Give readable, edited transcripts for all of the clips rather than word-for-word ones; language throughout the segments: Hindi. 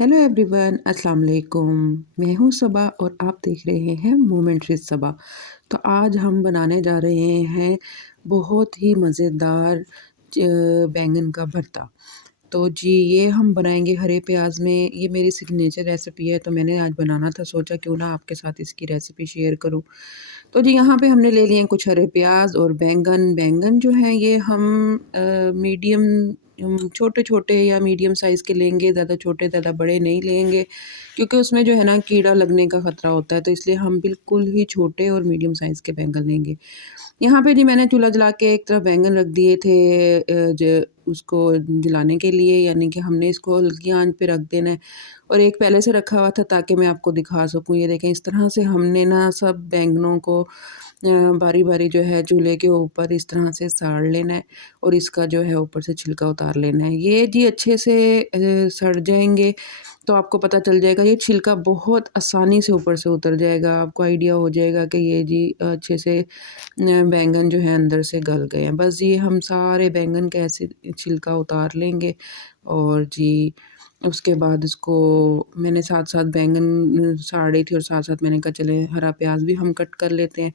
हेलो एवरीवन, अस्सलाम वालेकुम। मैं हूँ सबा और आप देख रहे हैं मोमेंट विद सबा। तो आज हम बनाने जा रहे हैं बहुत ही मज़ेदार बैंगन का भरता। तो जी ये हम बनाएंगे हरे प्याज में। ये मेरी सिग्नेचर रेसिपी है, तो मैंने आज बनाना था, सोचा क्यों ना आपके साथ इसकी रेसिपी शेयर करूँ। तो जी यहाँ पे हमने ले लिए हैं कुछ हरे प्याज और बैंगन। बैंगन जो है ये हम मीडियम छोटे-छोटे या मीडियम साइज़ के लेंगे, ज़्यादा छोटे ज़्यादा बड़े नहीं लेंगे, क्योंकि उसमें जो है ना कीड़ा लगने का ख़तरा होता है, तो इसलिए हम बिल्कुल ही छोटे और मीडियम साइज़ के बैंगन लेंगे। यहाँ पे जी मैंने चूल्हा जला के एक तरफ बैंगन रख दिए थे ज उसको जलाने के लिए, यानी कि हमने इसको हल्की आँच पे रख देना है। और एक पहले से रखा हुआ था ताकि मैं आपको दिखा सकूँ। ये देखें, इस तरह से हमने ना सब बैंगनों को बारी-बारी जो है चूल्हे के ऊपर इस तरह से साड़ लेना है और इसका जो है ऊपर से छिलका उतार लेना है। ये जी अच्छे से सड़ जाएँगे तो आपको पता चल जाएगा, ये छिलका बहुत आसानी से ऊपर से उतर जाएगा। आपको आइडिया हो जाएगा कि ये जी अच्छे से बैंगन जो है अंदर से गल गए हैं। बस ये हम सारे बैंगन का ऐसे छिलका उतार लेंगे और जी उसके बाद इसको मैंने साथ-साथ बैंगन साड़ रही थी और साथ-साथ मैंने कहा चले हरा प्याज भी हम कट कर लेते हैं।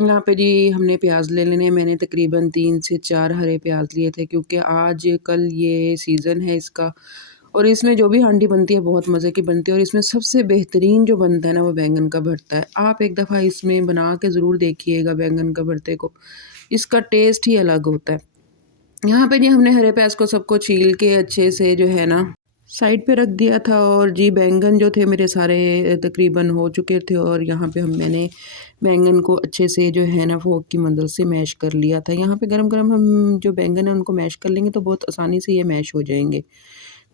यहाँ पे जी हमने प्याज ले लेने हैं। मैंने तकरीबन 3 से 4 हरे प्याज लिए थे, क्योंकि आज कल ये सीज़न है इसका और इसमें जो भी हांडी बनती है बहुत मज़े की बनती है और इसमें सबसे बेहतरीन जो बनता है ना वो बैंगन का भरता है। आप एक दफ़ा इसमें बना के ज़रूर देखिएगा बैंगन का भरते को, इसका टेस्ट ही अलग होता है। यहाँ पे जी हमने हरे प्याज को सबको छील के अच्छे से जो है ना साइड पे रख दिया था और जी बैंगन जो थे मेरे सारे तकरीबन हो चुके थे और यहाँ पे मैंने बैंगन को अच्छे से जो है ना फोक की मदद से मैश कर लिया था। यहाँ पे गरम-गरम हम जो बैंगन है उनको मैश कर लेंगे तो बहुत आसानी से ये मैश हो जाएँगे।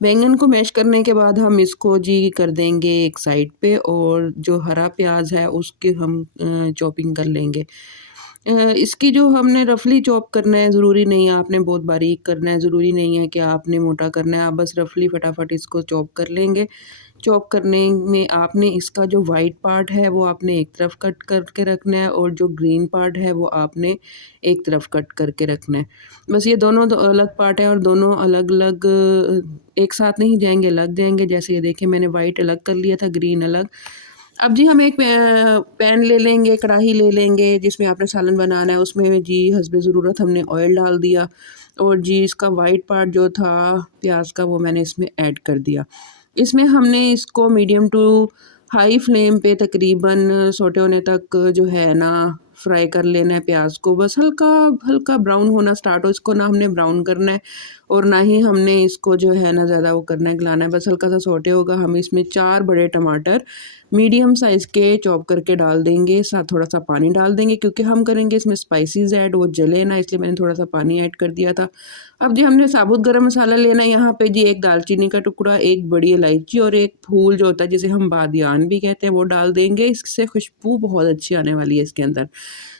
बैंगन को मैश करने के बाद हम इसको जी कर देंगे एक साइड पे और जो हरा प्याज है उसकी हम चॉपिंग कर लेंगे। इसकी जो हमने रफली चॉप करना है, ज़रूरी नहीं है आपने बहुत बारीक करना है, ज़रूरी नहीं है कि आपने मोटा करना है, आप बस रफली फटाफट इसको चॉप कर लेंगे। चॉप करने में आपने इसका जो वाइट पार्ट है वो आपने एक तरफ कट करके रखना है और जो ग्रीन पार्ट है वो आपने एक तरफ कट करके रखना है। बस ये दोनों दो अलग पार्ट है और दोनों अलग-अलग एक साथ नहीं जाएँगे, लग जाएँगे। जैसे ये देखिए मैंने वाइट अलग कर लिया था, ग्रीन अलग। अब जी हम एक पैन ले लेंगे, कढ़ाई ले लेंगे जिसमें आपने सालन बनाना है, उसमें जी हस्बे ज़रूरत हमने ऑयल डाल दिया और जी इसका वाइट पार्ट जो था प्याज़ का वो मैंने इसमें ऐड कर दिया। इसमें हमने इसको मीडियम टू हाई फ्लेम पे तकरीबन सौटे होने तक जो है ना फ्राई कर लेना है प्याज़ को। बस हल्का ब्राउन होना स्टार्ट हो, इसको ना हमने ब्राउन करना है और ना ही हमने इसको जो है ना ज़्यादा वो करना है, गलाना है। बस हल्का सा सौटे होगा, हम इसमें 4 बड़े टमाटर मीडियम साइज़ के चॉप करके डाल देंगे, साथ थोड़ा-सा पानी डाल देंगे क्योंकि हम करेंगे इसमें स्पाइसेस ऐड, वो जले ना इसलिए मैंने थोड़ा-सा पानी ऐड कर दिया था। अब जी हमने साबुत गरम मसाला लेना है, यहाँ पे जी 1 दालचीनी का टुकड़ा, 1 बड़ी इलायची और 1 फूल जो होता है जिसे हम बादियान भी कहते हैं वो डाल देंगे, इससे खुशबू बहुत अच्छी आने वाली है इसके अंदर।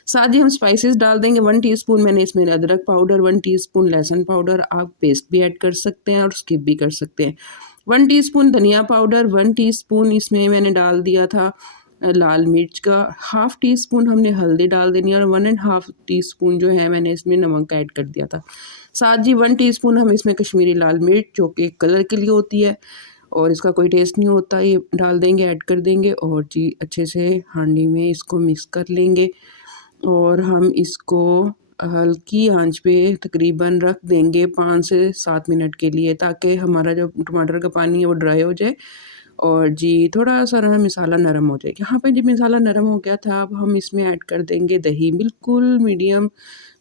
साथ ही हम स्पाइसेस डाल देंगे, 1 टीस्पून मैंने इसमें अदरक पाउडर, 1 टीस्पून लहसुन पाउडर, आप पेस्ट भी ऐड कर सकते हैं और स्किप भी कर सकते हैं। 1 टीस्पून धनिया पाउडर, 1 टीस्पून इसमें मैंने डाल दिया था लाल मिर्च का, हाफ़ टी स्पून हमने हल्दी डाल देनी है और 1 एंड हाफ़ टीस्पून जो है मैंने इसमें नमक ऐड कर दिया था। साथ जी 1 टीस्पून हम इसमें कश्मीरी लाल मिर्च जो कि कलर के लिए होती है और इसका कोई टेस्ट नहीं होता, ये डाल देंगे, ऐड कर देंगे और जी अच्छे से हांडी में इसको मिक्स कर लेंगे और हम इसको हल्की आंच पे तकरीबन रख देंगे 5 से 7 मिनट के लिए, ताकि हमारा जो टमाटर का पानी है वो ड्राई हो जाए और जी थोड़ा-सा ना मसाला नरम हो जाए। यहाँ पे जी मसाला नरम हो गया था, अब हम इसमें ऐड कर देंगे दही। बिल्कुल मीडियम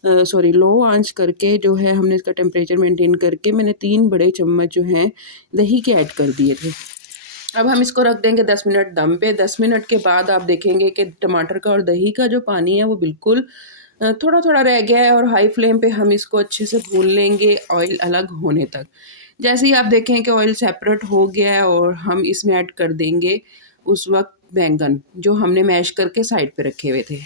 सॉरी लो आंच करके जो है हमने इसका टेम्परेचर मेंटेन करके मैंने 3 बड़े चम्मच जो हैं दही के ऐड कर दिए थे। अब हम इसको रख देंगे 10 मिनट दम पे। 10 मिनट के बाद आप देखेंगे कि टमाटर का और दही का जो पानी है वो बिल्कुल थोड़ा-थोड़ा रह गया है और हाई फ्लेम पे हम इसको अच्छे से भून लेंगे ऑयल अलग होने तक। जैसे ही आप देखें कि ऑयल सेपरेट हो गया है और हम इसमें ऐड कर देंगे उस वक़्त बैंगन जो हमने मैश करके साइड पे रखे हुए थे।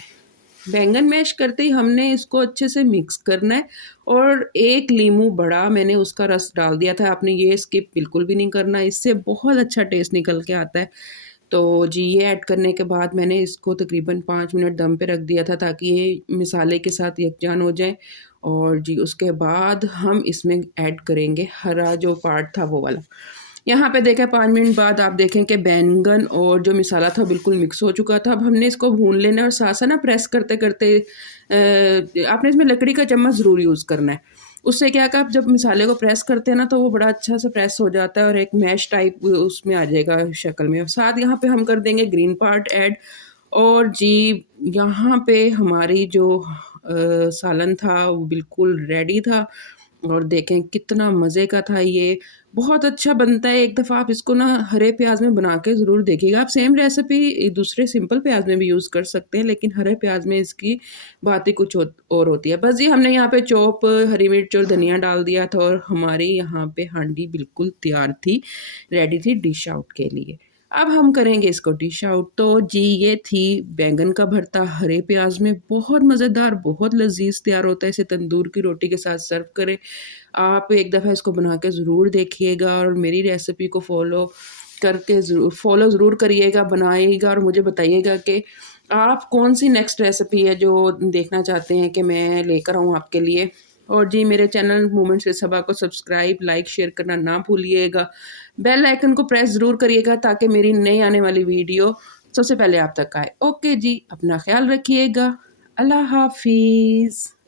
बैंगन मैश करते ही हमने इसको अच्छे से मिक्स करना है और 1 लीमू बड़ा मैंने उसका रस डाल दिया था। आपने ये स्किप बिल्कुल भी नहीं करना, इससे बहुत अच्छा टेस्ट निकल के आता है। तो जी ये ऐड करने के बाद मैंने इसको तकरीबन 5 मिनट दम पे रख दिया था ताकि ये मसाले के साथ यकजान हो जाए और जी उसके बाद हम इसमें ऐड करेंगे हरा जो पार्ट था वो वाला। यहाँ पे देखें 5 मिनट बाद आप देखें कि बैंगन और जो मसाला था बिल्कुल मिक्स हो चुका था। अब हमने इसको भून लेना है और साथ-साथ ना प्रेस करते-करते आपने इसमें लकड़ी का चम्मच ज़रूर यूज़ करना है। उससे क्या है कि आप जब मसाले को प्रेस करते हैं ना, तो वो बड़ा अच्छा से प्रेस हो जाता है और एक मैश टाइप उसमें आ जाएगा शक्ल में। और साथ यहाँ पे हम कर देंगे ग्रीन पार्ट ऐड। और जी, यहाँ पे हमारी जो सालन था वो बिल्कुल रेडी था और देखें कितना मज़े का था ये। बहुत अच्छा बनता है, एक दफ़ा आप इसको ना हरे प्याज़ में बना के ज़रूर देखिएगा। आप सेम रेसिपी दूसरे सिंपल प्याज़ में भी यूज़ कर सकते हैं, लेकिन हरे प्याज़ में इसकी बात ही कुछ और होती है। बस जी, हमने यहाँ पे चॉप हरी मिर्च और धनिया डाल दिया था और हमारी यहाँ पे हांडी बिल्कुल तैयार थी, रेडी थी डिश आउट के लिए। अब हम करेंगे इसको डिश आउट। तो जी, ये थी बैंगन का भरता हरे प्याज़ में, बहुत मज़ेदार, बहुत लज़ीज़ तैयार होता है। इसे तंदूर की रोटी के साथ सर्व करें। आप एक दफ़ा इसको बना के ज़रूर देखिएगा और मेरी रेसिपी को फ़ॉलो ज़रूर करिएगा, बनाइएगा और मुझे बताइएगा कि आप कौन-सी नेक्स्ट रेसिपी है जो देखना चाहते हैं कि मैं लेकर आऊँ आपके लिए। और जी, मेरे चैनल मोमेंट्स विद सबा को सब्सक्राइब, लाइक, शेयर करना ना भूलिएगा। बेल आइकन को प्रेस ज़रूर करिएगा ताकि मेरी नई आने वाली वीडियो सबसे पहले आप तक आए। ओके जी, अपना ख़्याल रखिएगा। अल्लाह हाफ़िज़।